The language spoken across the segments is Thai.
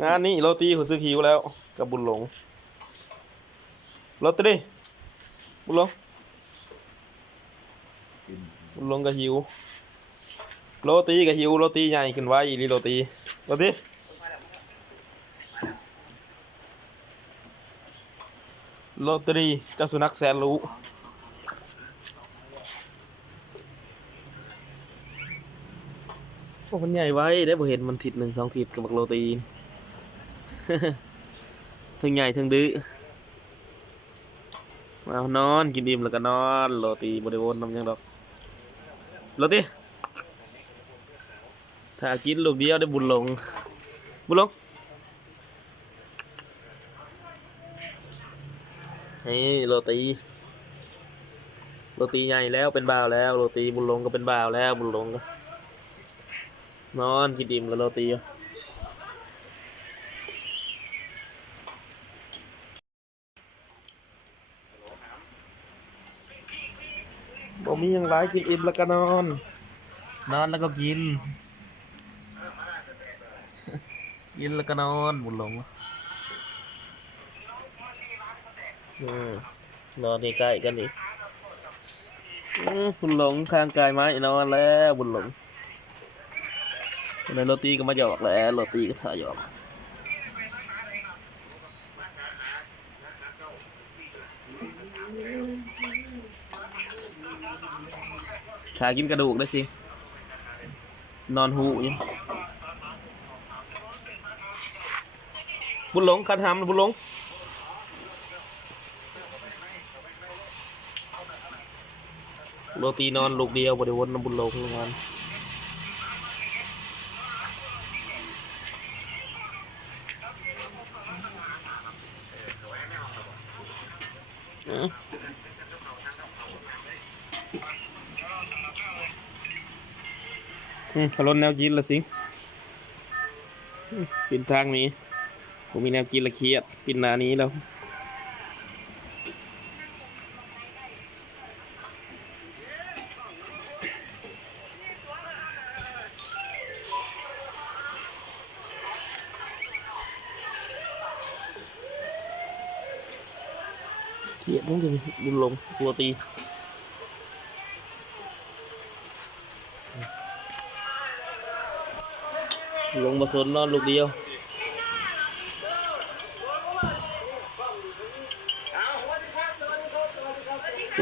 งานนี้โรตีเขาซื้อคิวแล้วกับบุญหลงโรตีบุญหลงบุญหลงกับหิวโรตีกับหิวโรตีใหญ่ขึ้นไว้อีลีโรตีโรตีโรตีเจ้าสุนัขแสนรู้โอ้มันใหญ่ไว้ได้บ่เห็นมันทิศ1-2ทิศกับบักโรตี ทั้งใหญ่ทั้งดื้อมานอนกินอิ่มแล้วก็นอนโรตีบริโภคน้ำยังดอกโรตีถ้ากินลูกเดียวได้บุญหลงบุญหลงนี่โรตีโรตีใหญ่แล้วเป็นบ่าวแล้วโรตีบุญหลงก็เป็นบ่าวแล้วบุญหลงก็นอนกินอิ่มแล้วโรตีบ่มีอย่างไรกินอิ่มแล้วก็นอนนอนแล้วก็กินกินแล้วก็นอนบุญหลงนอนนี่ใกล้กันอีกบุญหลงข้างกายไม้นอนแล้วบุญหลงในโรตีก็มาหยอกแล้วโรตีก็ถ่ายหยอกขากินกระดูกได้สินอนหูยังบุญหลงคันหำบุญหลงโรตีนอนลูกเดียวบริวารน้ำบุญหลงมันเขาลดแนวกินละสิปินทางนี้ผมมีแนวกินละเครียดปินหนานี้แล้วเครียดต้องเลยบุญหลงตัวตีลงมาสนนอนลูกเดียว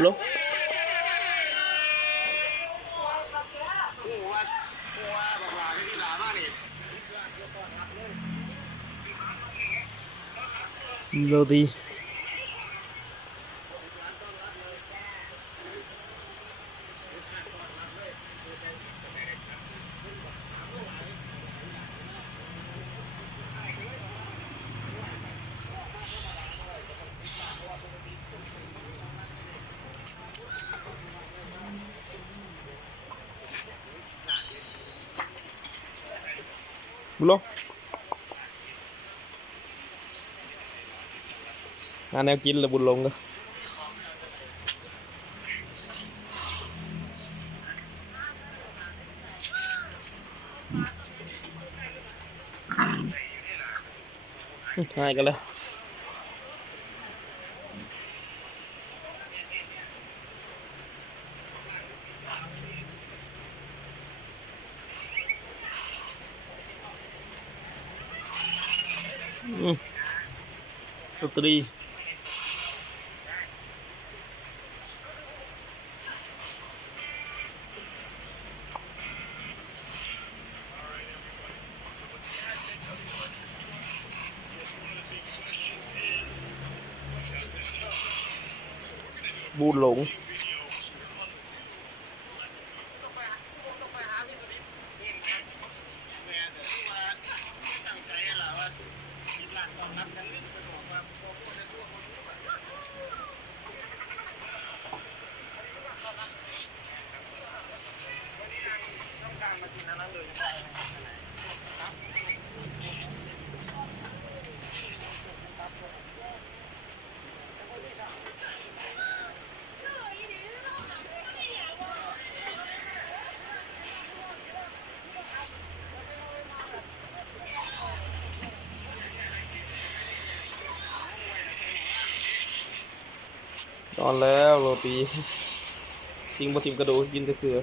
ลงโรตีบุญหลงแนวกินเลยบุญหลงเลยทายกันแล้วดนตรีบุญหลง นอนแล้วโรตีสิงบ่ทิมกระดูกกินจะคือ